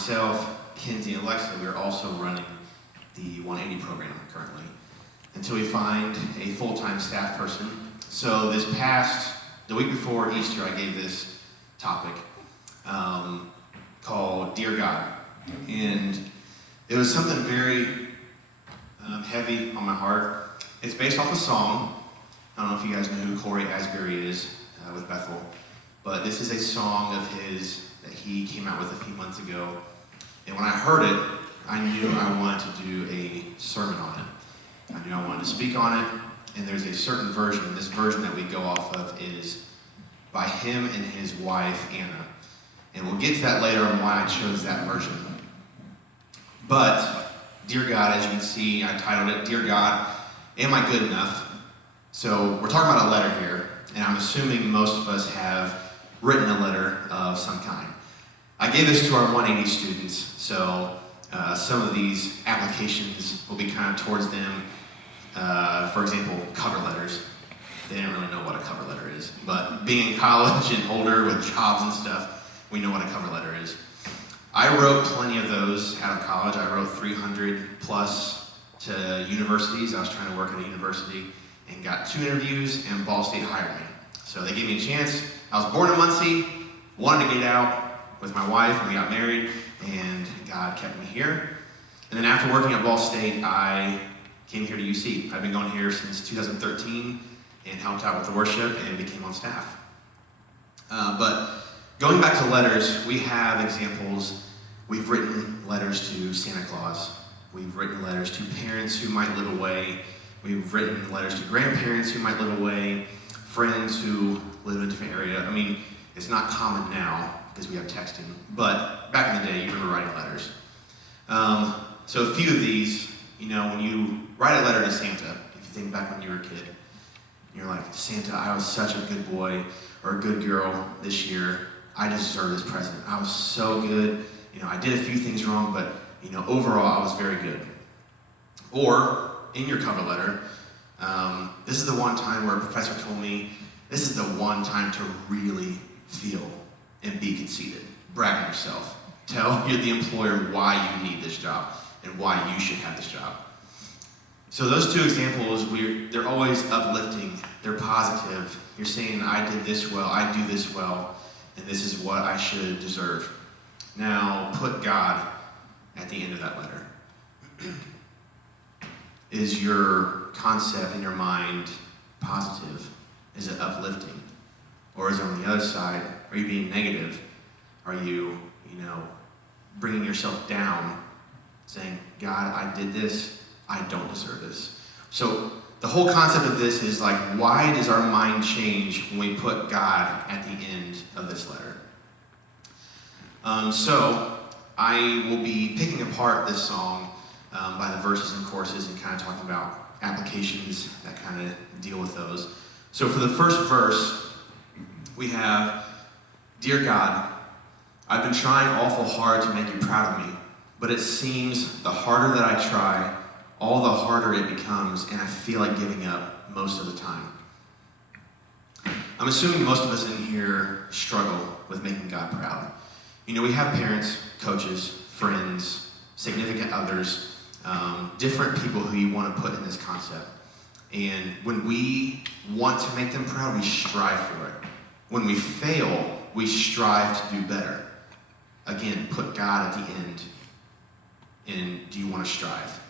myself, Kinsey, and Alexa, we are also running the 180 program currently until we find a full-time staff person. So the week before Easter, I gave this topic called Dear God. And it was something very heavy on my heart. It's based off a song. I don't know if you guys know who Cory Asbury is with Bethel, but this is a song of his that he came out with a few months ago. And when I heard it, I knew I wanted to do a sermon on it. I knew I wanted to speak on it, and there's a certain version. This version that we go off of is by him and his wife, Anna. And we'll get to that later on why I chose that version. But, Dear God, as you can see, I titled it, Dear God, Am I Good Enough? So we're talking about a letter here, and I'm assuming most of us have written a letter of some kind. I gave this to our 180 students, so some of these applications will be kind of towards them. For example, cover letters. They didn't really know what a cover letter is, but being in college and older with jobs and stuff, we know what a cover letter is. I wrote plenty of those out of college. I wrote 300 plus to universities. I was trying to work at a university and got 2 interviews, and Ball State hired me. So they gave me a chance. I was born in Muncie, wanted to get out with my wife, and we got married, and God kept me here. And then after working at Ball State, I came here to UC. I've been going here since 2013 and helped out with the worship and became on staff. But going back to letters, we have examples. We've written letters to Santa Claus. We've written letters to parents who might live away. We've written letters to grandparents who might live away, friends who live in a different area. I mean, it's not common now because we have texting, but back in the day, you remember writing letters. So a few of these, when you write a letter to Santa, if you think back when you were a kid, you're like, Santa, I was such a good boy or a good girl this year. I deserve this present. I was so good. I did a few things wrong, but overall, I was very good. Or in your cover letter, this is the one time where a professor told me, this is the one time to really feel and be conceited. Brag on yourself. Tell the employer why you need this job and why you should have this job. So those 2 examples, they're always uplifting. They're positive. You're saying, I did this well, I do this well, and this is what I should deserve. Now, put God at the end of that letter. Is your concept in your mind positive? Is it uplifting? Or is it on the other side? Are you being negative? Are you, bringing yourself down, saying, God, I did this, I don't deserve this. So the whole concept of this is like, why does our mind change when we put God at the end of this letter? So I will be picking apart this song by the verses and choruses and kind of talking about applications that kind of deal with those. So for the first verse, we have, Dear God, I've been trying awful hard to make you proud of me, but it seems the harder that I try, all the harder it becomes, and I feel like giving up most of the time. I'm assuming most of us in here struggle with making God proud. We have parents, coaches, friends, significant others, different people who you want to put in this concept. And when we want to make them proud, we strive for it. When we fail, we strive to do better. Again, put God at the end. And do you want to strive?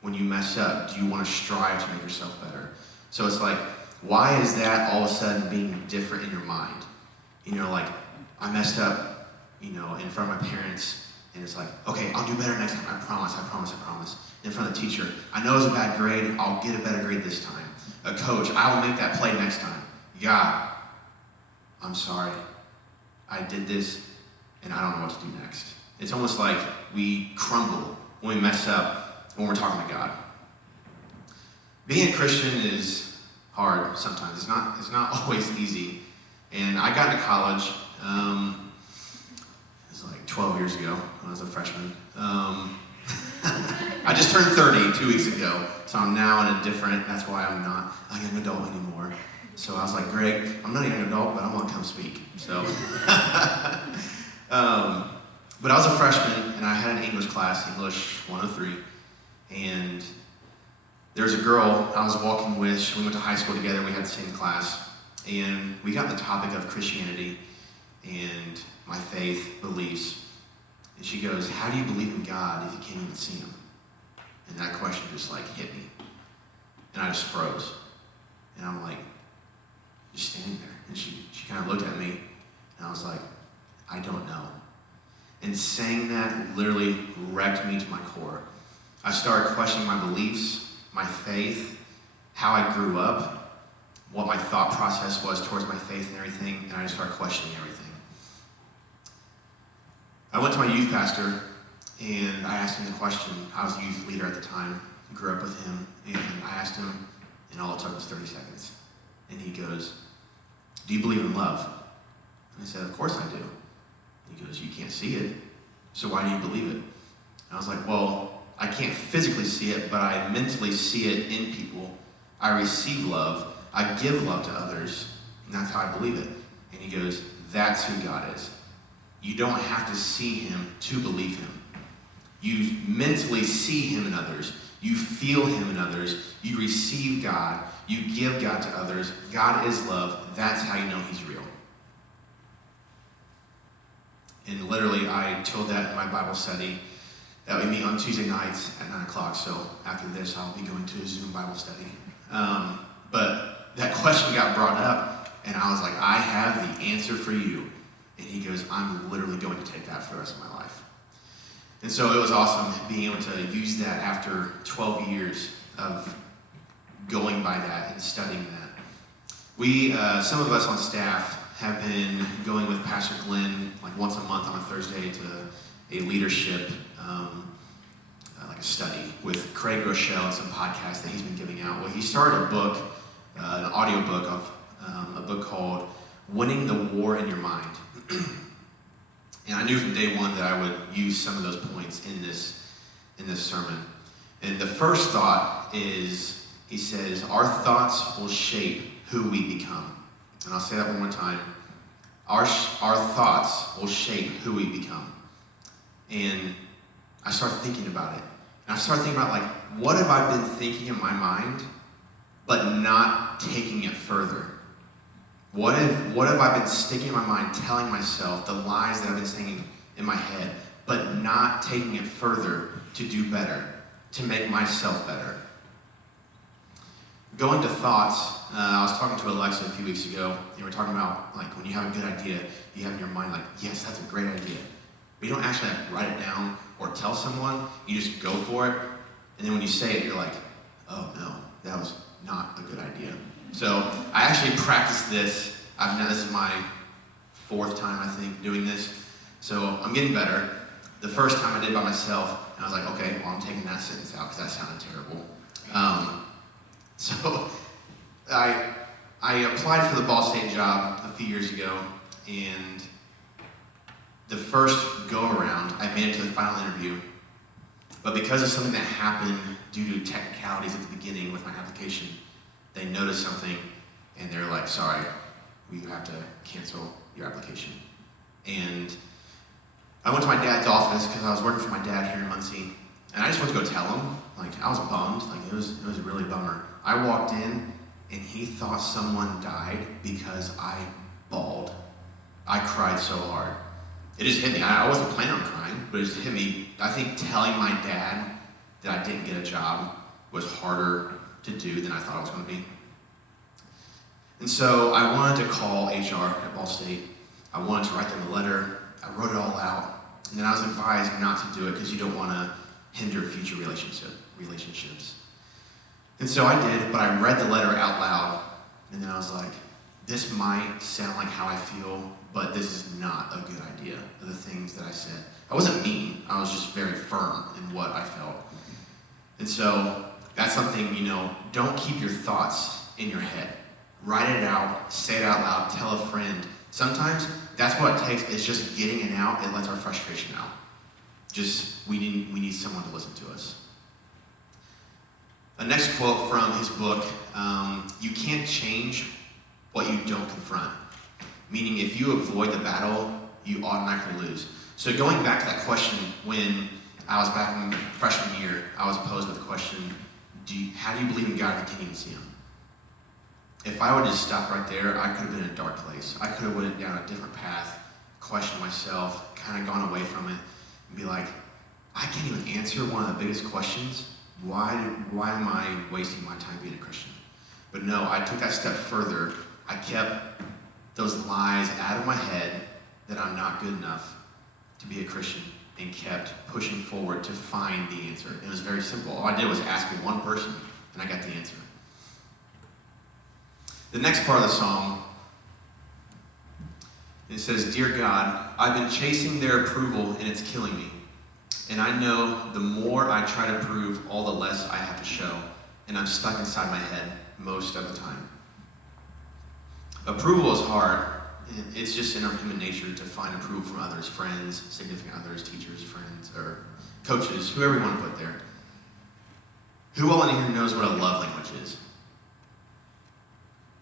When you mess up, do you want to strive to make yourself better? So it's like, why is that all of a sudden being different in your mind? Like, I messed up, in front of my parents, and it's like, okay, I'll do better next time. I promise, I promise, I promise. In front of the teacher, I know it was a bad grade, I'll get a better grade this time. A coach, I will make that play next time. God, I'm sorry. I did this, and I don't know what to do next. It's almost like we crumble when we mess up when we're talking to God. Being a Christian is hard sometimes. It's not always easy. And I got into college, it was like 12 years ago when I was a freshman. I just turned 30 2 weeks ago, so I'm now in a different, that's why I'm not a young adult anymore. So I was like, Greg, I'm not a young adult, but I'm gonna come speak. So, But I was a freshman, and I had an English class, English 103, and there's a girl I was walking with. We went to high school together, and we had the same class, and we got the topic of Christianity and my faith, beliefs, and she goes, how do you believe in God if you can't even see him? And that question just like hit me, and I just froze, and I'm like, just standing there, and she kind of looked at me, and I was like, I don't know. And saying that literally wrecked me to my core. I started questioning my beliefs, my faith, how I grew up, what my thought process was towards my faith and everything, and I just started questioning everything. I went to my youth pastor, and I asked him the question. I was a youth leader at the time, grew up with him, and I asked him, and all it took was 30 seconds. And he goes, do you believe in love? And I said, of course I do. He goes, you can't see it, so why do you believe it? And I was like, well, I can't physically see it, but I mentally see it in people. I receive love, I give love to others, and that's how I believe it. And he goes, that's who God is. You don't have to see him to believe him. You mentally see him in others. You feel him in others. You receive God. You give God to others. God is love. That's how you know he's real. And literally, I told that in my Bible study that we meet on Tuesday nights at 9 o'clock. So after this, I'll be going to a Zoom Bible study. But that question got brought up, and I was like, I have the answer for you. And he goes, I'm literally going to take that for the rest of my life. And so it was awesome being able to use that after 12 years of going by that and studying that. We, some of us on staff, have been going with Pastor Glenn like once a month on a Thursday to a leadership, like a study with Craig Rochelle and some podcasts that he's been giving out. Well, he started a book, an audio book of a book called Winning the War in Your Mind. And I knew from day one that I would use some of those points in this sermon. And the first thought is, he says, our thoughts will shape who we become. And I'll say that one more time. Our thoughts will shape who we become. And I started thinking about it. And I started thinking about, like, what have I been thinking in my mind, but not taking it further? What have I been sticking in my mind, telling myself the lies that I've been saying in my head, but not taking it further to do better, to make myself better? Going to thoughts, I was talking to Alexa a few weeks ago, and we were talking about, like, when you have a good idea, you have in your mind, like, yes, that's a great idea. But you don't actually like, write it down or tell someone, you just go for it, and then when you say it, you're like, oh no, that was not a good idea. So I actually practiced this. This is my 4th time, I think, doing this. So I'm getting better. The first time I did it by myself, and I was like, okay, well, I'm taking that sentence out because that sounded terrible. So I applied for the Ball State job a few years ago, and the first go-around, I made it to the final interview. But because of something that happened due to technicalities at the beginning with my application, they noticed something, and they're like, sorry, we have to cancel your application. And I went to my dad's office because I was working for my dad here in Muncie, and I just went to go tell him. Like, I was bummed. Like, it was a really bummer. I walked in, and he thought someone died because I bawled. I cried so hard. It just hit me. I wasn't planning on crying, but it just hit me. I think telling my dad that I didn't get a job was harder to do than I thought it was going to be. And so I wanted to call HR at Ball State. I wanted to write them a letter. I wrote it all out. And then I was advised not to do it because you don't want to hinder future relationships. And so I did, but I read the letter out loud. And then I was like, this might sound like how I feel, but this is not a good idea, the things that I said. I wasn't mean. I was just very firm in what I felt. And so that's something, don't keep your thoughts in your head. Write it out, say it out loud, tell a friend. Sometimes that's what it takes, is just getting it out. It lets our frustration out. We need someone to listen to us. The next quote from his book, you can't change what you don't confront. Meaning if you avoid the battle, you automatically lose. So going back to that question, when I was back in freshman year, I was posed with the question, how do you believe in God if you can't even see him? If I would just stop right there, I could have been in a dark place. I could have went down a different path, questioned myself, kind of gone away from it, and be like, I can't even answer one of the biggest questions. Why am I wasting my time being a Christian? But no, I took that step further. I kept those lies out of my head that I'm not good enough to be a Christian, and kept pushing forward to find the answer. It was very simple. All I did was ask one person, and I got the answer. The next part of the song, it says, Dear God, I've been chasing their approval, and it's killing me. And I know the more I try to prove, all the less I have to show. And I'm stuck inside my head most of the time. Approval is hard. It's just in our human nature to find approval from others, friends, significant others, teachers, friends, or coaches, whoever you want to put there. Who all in here knows what a love language is?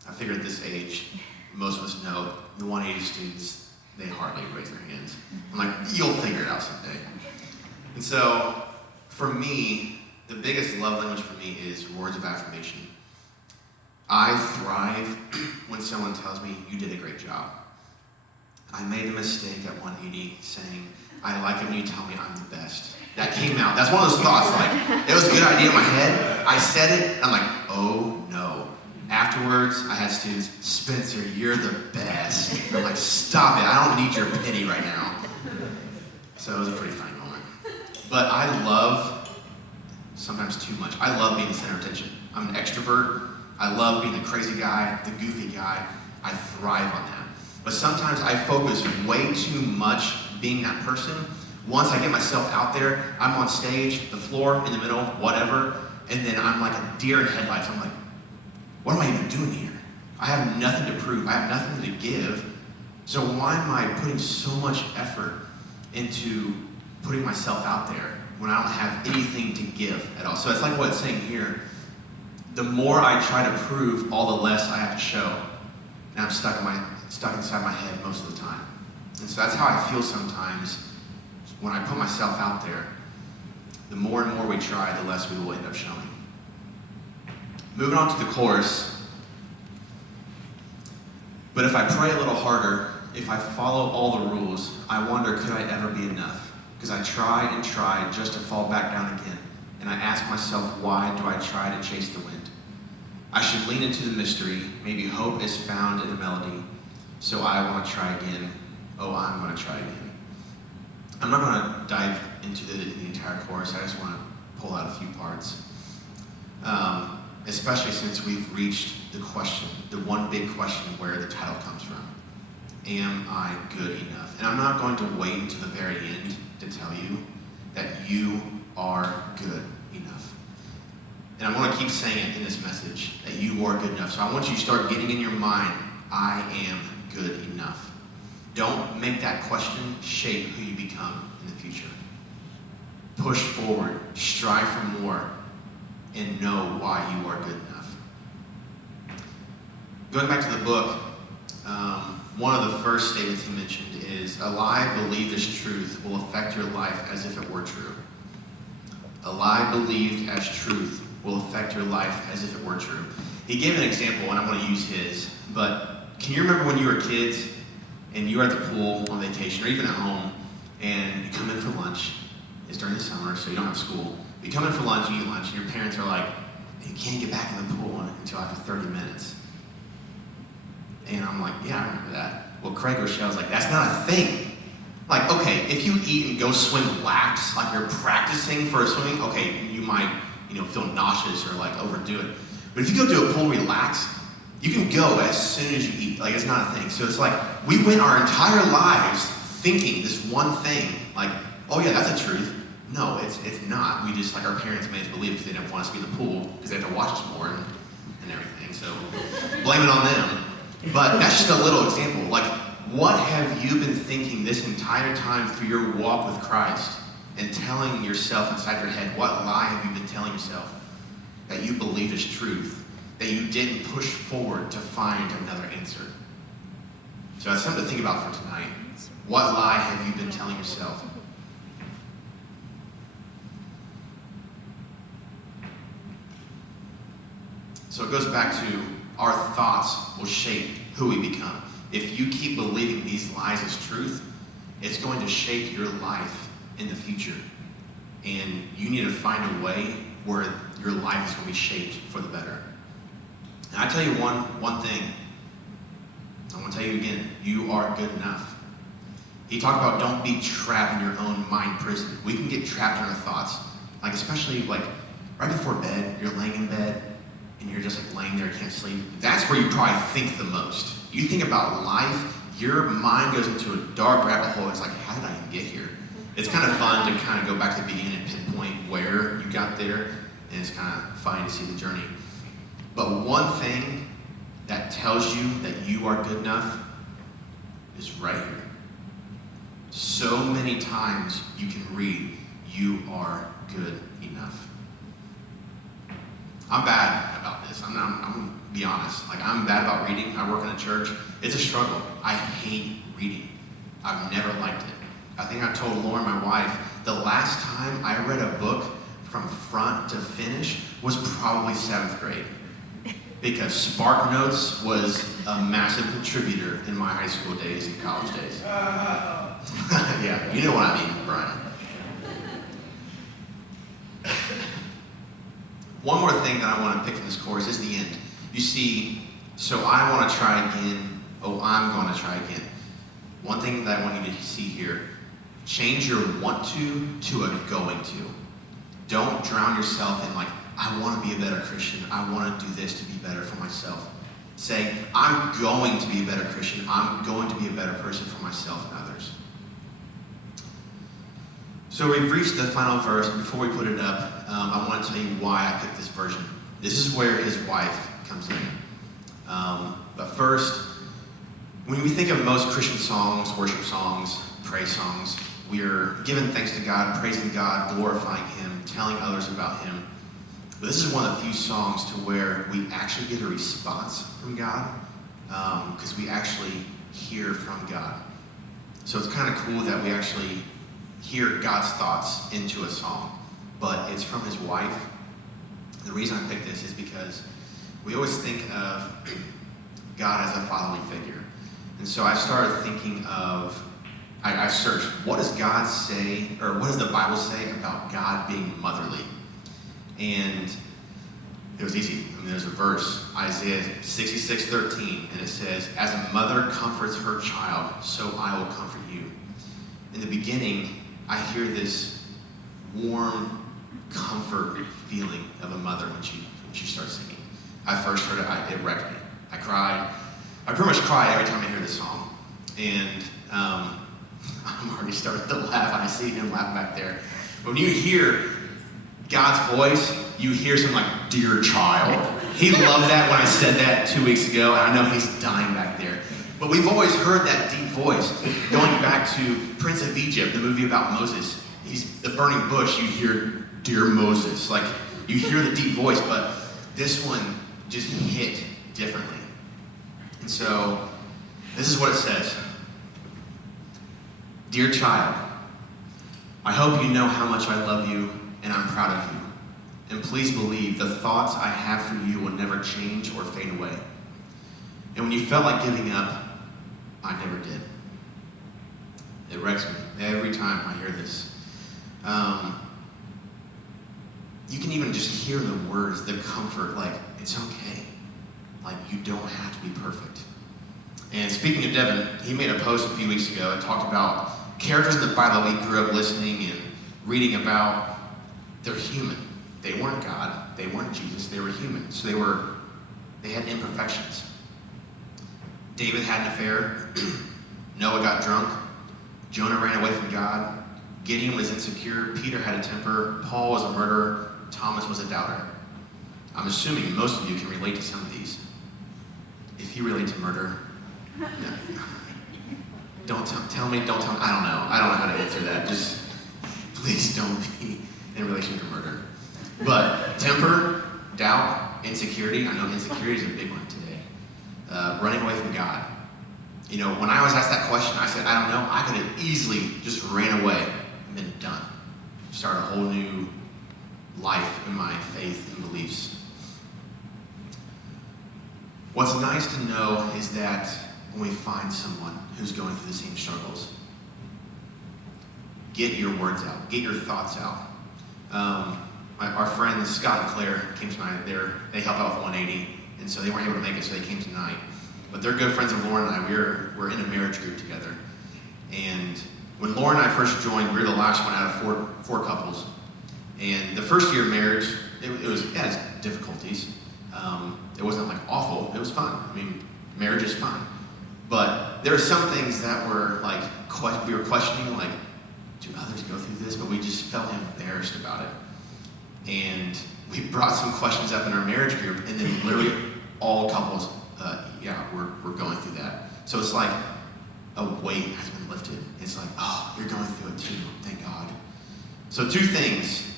I figure at this age, most of us know the 180 students, they hardly raise their hands. I'm like, you'll figure it out someday. And so, for me, the biggest love language for me is words of affirmation. I thrive when someone tells me, you did a great job. I made a mistake at 180 saying, I like it when you tell me I'm the best. That came out. That's one of those thoughts, like, it was a good idea in my head. I said it, I'm like, oh no. Afterwards, I had students, Spencer, you're the best. I'm like, stop it, I don't need your pity right now. So it was a pretty funny moment. But I love, sometimes too much, I love being the center of attention. I'm an extrovert. I love being the crazy guy, the goofy guy. I thrive on that. But sometimes I focus way too much being that person. Once I get myself out there, I'm on stage, the floor, in the middle, whatever, and then I'm like a deer in headlights. I'm like, what am I even doing here? I have nothing to prove. I have nothing to give. So why am I putting so much effort into putting myself out there when I don't have anything to give at all? So it's like what it's saying here. The more I try to prove, all the less I have to show. And I'm stuck inside my head most of the time. And so that's how I feel sometimes when I put myself out there. The more and more we try, the less we will end up showing. Moving on to the chorus. But if I pray a little harder, if I follow all the rules, I wonder, could I ever be enough? Because I try and try just to fall back down again. And I ask myself, why do I try to chase the wind? I should lean into the mystery. Maybe hope is found in the melody. So I want to try again. Oh, I'm going to try again. I'm not going to dive into the entire chorus. I just want to pull out a few parts. Especially since we've reached the question, the one big question where the title comes from. Am I good enough? And I'm not going to wait until the very end to tell you that you are good enough. And I want to keep saying it in this message, that you are good enough. So I want you to start getting in your mind, I am good enough. Don't make that question shape who you become in the future. Push forward, strive for more, and know why you are good enough. Going back to the book, one of the first statements he mentioned is, a lie believed as truth will affect your life as if it were true. A lie believed as truth will affect your life as if it were true. He gave an example, and I'm going to use his, but can you remember when you were kids and you were at the pool on vacation or even at home and you come in for lunch? It's during the summer, so you don't have school. You come in for lunch, you eat lunch, and your parents are like, you can't get back in the pool until after 30 minutes. And I'm like, yeah, I remember that. Well, Craig Rochelle's like, that's not a thing. Like, okay, if you eat and go swim laps, like you're practicing for a swimming, okay, you might, feel nauseous or like overdo it. But if you go to a pool, relax, you can go as soon as you eat. Like, it's not a thing. So it's like, we went our entire lives thinking this one thing, like, oh yeah, that's a truth. No, it's not. We just, like, our parents made us believe because they didn't want us to be in the pool because they had to watch us more and everything. So blame it on them. But that's just a little example. Like, what have you been thinking this entire time through your walk with Christ and telling yourself inside your head? What lie have you been telling yourself that you believe is truth, that you didn't push forward to find another answer? So that's something to think about for tonight. What lie have you been telling yourself? So it goes back to our thoughts will shape who we become. If you keep believing these lies as truth, it's going to shape your life in the future. And you need to find a way where your life is going to be shaped for the better. And I tell you one thing. I want to tell you again, you are good enough. He talked about don't be trapped in your own mind prison. We can get trapped in our thoughts. Like especially like right before bed, you're laying in bed and you're just like laying there, can't sleep. That's where you probably think the most. You think about life, your mind goes into a dark rabbit hole. It's like, how did I even get here? It's kind of fun to kind of go back to the beginning and pinpoint where you got there, and it's kind of funny to see the journey. But one thing that tells you that you are good enough is right here. So many times you can read, you are good enough. I'm bad about this. I'm going to be honest. Like, I'm bad about reading. I work in a church. It's a struggle. I hate reading. I've never liked it. I think I told Lauren, my wife, the last time I read a book from front to finish was probably 7th grade. Because Spark Notes was a massive contributor in my high school days and college days. Yeah, you know what I mean, Brian. One more thing that I want to pick from this course is the end. You see, so I want to try again. Oh, I'm going to try again. One thing that I want you to see here, change your want to a going to. Don't drown yourself in like, I want to be a better Christian. I want to do this to be better for myself. Say, I'm going to be a better Christian. I'm going to be a better person for myself and others. So we've reached the final verse. Before we put it up, I want to tell you why I picked this version. This is where his wife comes in. But first, when we think of most Christian songs, worship songs, praise songs, we're giving thanks to God, praising God, glorifying Him, telling others about Him. But this is one of the few songs to where we actually get a response from God, because we actually hear from God. So it's kind of cool that we actually hear God's thoughts into a song, but it's from His wife. The reason I picked this is because we always think of God as a fatherly figure. And so I started thinking of, I searched, what does God say, or what does the Bible say about God being motherly? And it was easy. I mean, there's a verse, Isaiah 66:13, and it says, as a mother comforts her child, so I will comfort you. In the beginning, I hear this warm comfort feeling of a mother when she starts singing. I first heard it, it wrecked me. I cried. I pretty much cry every time I hear this song. And I'm already starting to laugh. I see him laugh back there. But when you hear God's voice, you hear something like, dear child. He loved that when I said that 2 weeks ago, and I know he's dying back there. But we've always heard that deep voice. Going back to Prince of Egypt, the movie about Moses. He's the burning bush, you hear, dear Moses. Like, you hear the deep voice, but this one just hit differently. And so, this is what it says. Dear child, I hope you know how much I love you and I'm proud of you. And please believe the thoughts I have for you will never change or fade away. And when you felt like giving up, I never did. It wrecks me every time I hear this. You can even just hear the words, the comfort, like, it's okay. Like, you don't have to be perfect. And speaking of Devin, he made a post a few weeks ago and talked about characters in the Bible that we grew up listening and reading about. They're human. They weren't God. They weren't Jesus. They were human. So they had imperfections. David had an affair. Noah got drunk. Jonah ran away from God. Gideon was insecure. Peter had a temper. Paul was a murderer. Thomas was a doubter. I'm assuming most of you can relate to some of these. If you relate to murder, no. Don't tell me. I don't know. I don't know how to answer that. Just please don't be in relation to murder. But temper, doubt, insecurity. I know insecurity is a big one today. Running away from God. When I was asked that question, I said, I don't know. I could have easily just ran away and been done. Start a whole new life in my faith and beliefs. What's nice to know is that when we find someone who's going through the same struggles, get your words out, get your thoughts out. Our friends Scott and Claire came tonight. They help out with 180, and so they weren't able to make it, so they came tonight. But they're good friends of Lauren and I. We're in a marriage group together. And when Lauren and I first joined, we were the last one out of four couples. And the first year of marriage, it had its difficulties. It wasn't like awful. It was fun. I mean, marriage is fun. But there were some things that were like we were questioning, like, do others go through this? But we just felt embarrassed about it. And we brought some questions up in our marriage group, and then literally all couples, we're going through that. So it's like a weight has been lifted. It's like, oh, you're going through it too, thank God. So 2 things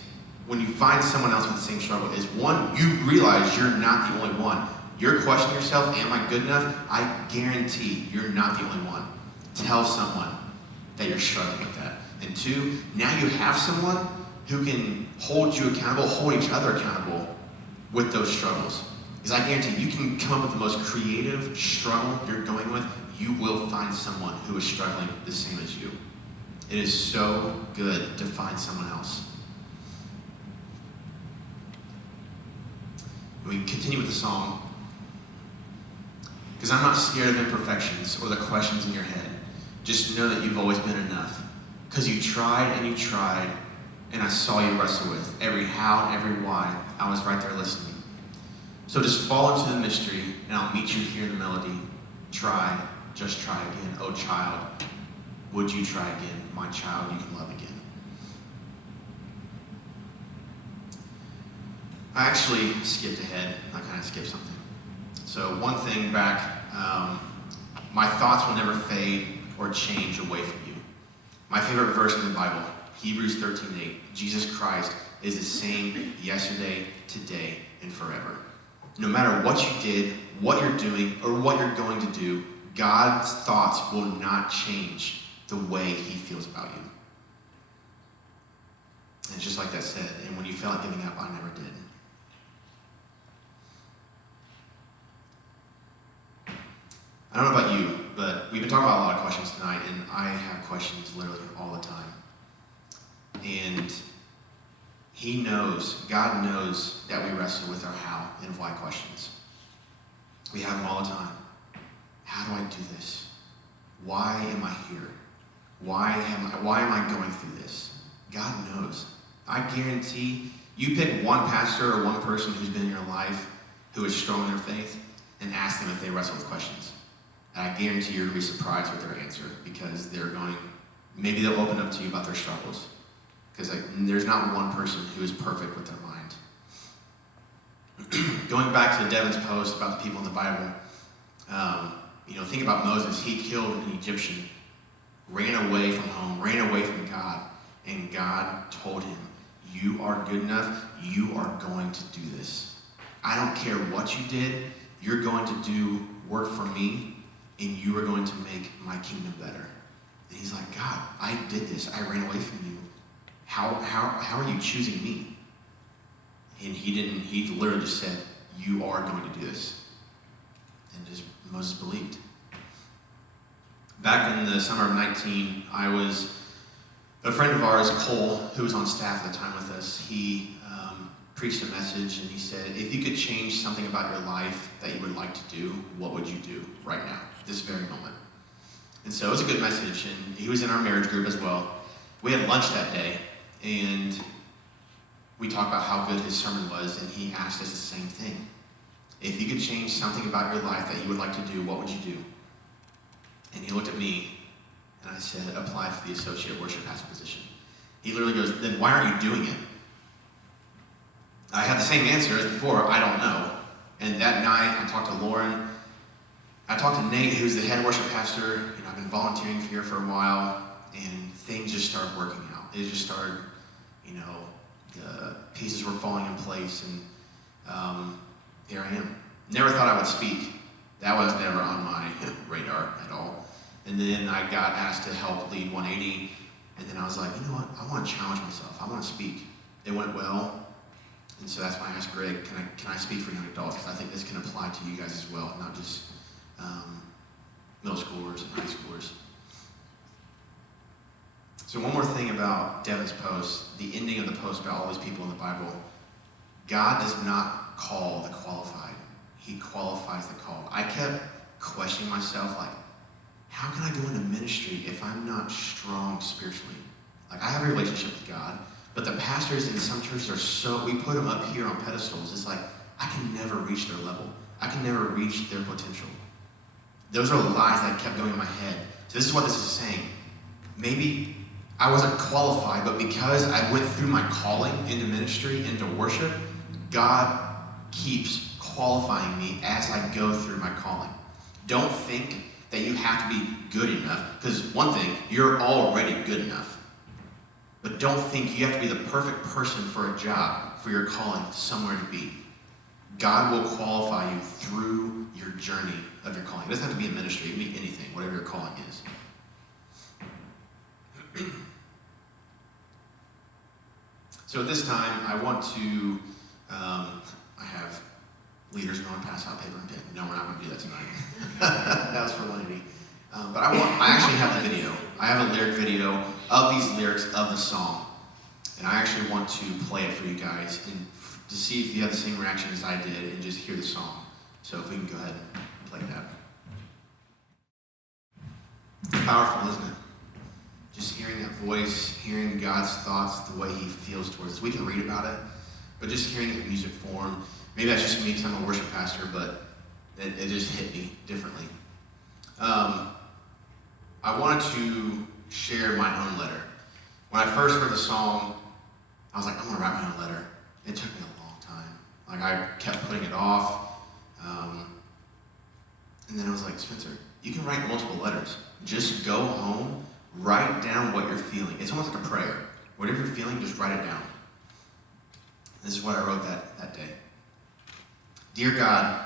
when you find someone else with the same struggle is, one, you realize you're not the only one. You're questioning yourself, am I good enough? I guarantee you're not the only one. Tell someone that you're struggling with that. And 2, now you have someone who can hold you accountable, hold each other accountable with those struggles. Because I guarantee you can come up with the most creative struggle you're going with, you will find someone who is struggling the same as you. It is so good to find someone else. We continue with the song. Because I'm not scared of imperfections or the questions in your head. Just know that you've always been enough. Because you tried, and I saw you wrestle with every how and every why. I was right there listening. So just fall into the mystery, and I'll meet you here in the melody. Try, just try again. Oh child, would you try again? My child, you can love again. I actually skipped ahead. I kind of skipped something. So one thing back, my thoughts will never fade or change away from you. My favorite verse in the Bible, Hebrews 13:8. Jesus Christ is the same yesterday, today, and forever. No matter what you did, what you're doing, or what you're going to do, God's thoughts will not change the way he feels about you. And just like that said, and when you felt like giving up, I never did. I don't know about you, but we've been talking about a lot of questions tonight, and I have questions literally all the time. And God knows that we wrestle with our how and why questions. We have them all the time. How do I do this? Why am I here? Why am I going through this? God knows. I guarantee you pick one pastor or one person who's been in your life who is strong in their faith and ask them if they wrestle with questions. And I guarantee you're going to be surprised with their answer, because maybe they'll open up to you about their struggles. Because there's not one person who is perfect with their mind. Going back to Devin's post about the people in the Bible, think about Moses. He killed an Egyptian, ran away from home, ran away from God, and God told him, you are good enough, you are going to do this. I don't care what you did, you're going to do work for me, and you are going to make my kingdom better. And he's like, God, I did this, I ran away from you. How are you choosing me? And he literally just said, you are going to do this. And just Moses believed. Back in the summer of 19, a friend of ours, Cole, who was on staff at the time with us, he preached a message, and he said, if you could change something about your life that you would like to do, what would you do right now, this very moment? And so it was a good message, and he was in our marriage group as well. We had lunch that day, and we talked about how good his sermon was, and he asked us the same thing. If you could change something about your life that you would like to do, what would you do? And he looked at me, and I said, apply for the associate worship pastor position. He literally goes, then why aren't you doing it? I had the same answer as before, I don't know. And that night, I talked to Lauren. I talked to Nate, who's the head worship pastor. I've been volunteering here for a while, and things just started working out. It just started, the pieces were falling in place, and here I am. Never thought I would speak, That was never on my radar at all. And then I got asked to help lead 180, and then I was like, you know what, I want to challenge myself. I want to speak. It went well, and so that's why I asked Greg, can I speak for young adults? Because I think this can apply to you guys as well, not just middle schoolers and high schoolers. So one more thing about Devin's post, the ending of the post about all these people in the Bible. God does not call the qualified. He qualifies the called. I kept questioning myself, like, how can I go into ministry if I'm not strong spiritually? Like, I have a relationship with God, but the pastors in some churches are we put them up here on pedestals. It's like, I can never reach their level. I can never reach their potential. Those are lies that kept going in my head. So this is what this is saying. Maybe I wasn't qualified, but because I went through my calling into ministry, into worship, God keeps qualifying me as I go through my calling. Don't think that you have to be good enough, because one thing, you're already good enough. But don't think you have to be the perfect person for a job, for your calling, somewhere to be. God will qualify you through your journey of your calling. It doesn't have to be in ministry, it can be anything, whatever your calling is. So at this time, I want to, I have leaders going to pass out paper and pen. No, we're not going to do that tonight. That was for 180. But I actually have the video. I have a lyric video of these lyrics of the song. And I actually want to play it for you guys and to see if you have the same reaction as I did and just hear the song. So if we can go ahead and play that. It's powerful, isn't it? Just hearing that voice, hearing God's thoughts, the way he feels towards us. We can read about it, but just hearing it in music form, maybe that's just me because I'm a worship pastor, but it just hit me differently. I wanted to share my own letter. When I first heard the song, I was like, I want to write my own letter. It took me a long time. Like, I kept putting it off. And then I was like, Spencer, you can write multiple letters. Just go home, write down what you're feeling. It's almost like a prayer. Whatever you're feeling, just write it down. This is what I wrote that day. Dear God,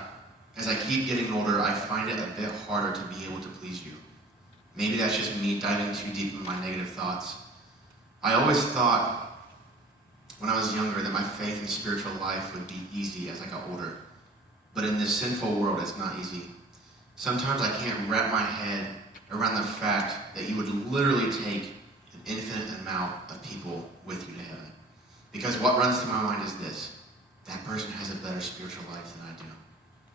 as I keep getting older, I find it a bit harder to be able to please you. Maybe that's just me diving too deep into my negative thoughts. I always thought when I was younger that my faith and spiritual life would be easy as I got older. But in this sinful world, it's not easy. Sometimes I can't wrap my head around the fact that you would literally take an infinite amount of people with you to heaven. Because what runs through my mind is this: that person has a better spiritual life than I do.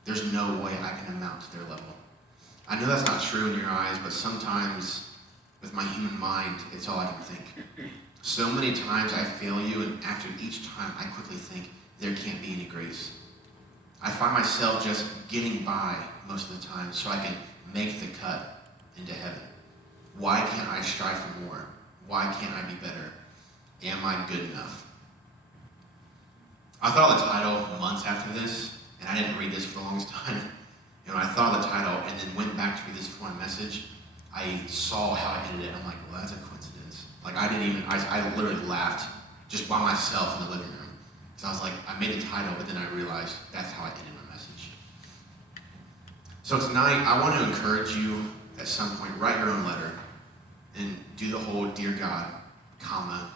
There's no way I can amount to their level. I know that's not true in your eyes, but sometimes with my human mind, it's all I can think. So many times I fail you, and after each time I quickly think, there can't be any grace. I find myself just getting by most of the time so I can make the cut into heaven. Why can't I strive for more? Why can't I be better? Am I good enough? I thought of the title months after this, and I didn't read this for the longest time. And when I thought of the title and then went back to read this for my message, I saw how I ended it. I'm like, well, that's a coincidence. Like, I literally laughed just by myself in the living room. Because I was like, I made the title, but then I realized that's how I ended my message. So tonight, I want to encourage you at some point, write your own letter and do the whole Dear God, comma,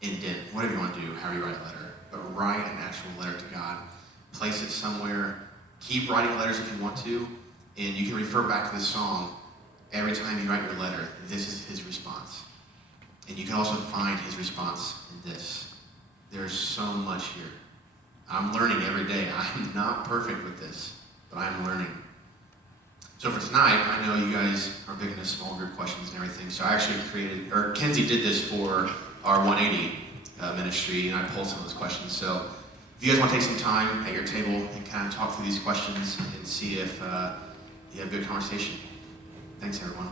indent, whatever you want to do, however you write a letter. But write an actual letter to God. Place it somewhere. Keep writing letters if you want to. And you can refer back to the song. Every time you write your letter, this is his response. And you can also find his response in this. There's so much here. I'm learning every day. I'm not perfect with this, but I'm learning. So for tonight, I know you guys are big into small group questions and everything, so I actually Kenzie did this for our 180 ministry, and I pulled some of those questions. So if you guys want to take some time at your table and kind of talk through these questions and see if you have a good conversation. Thanks, everyone.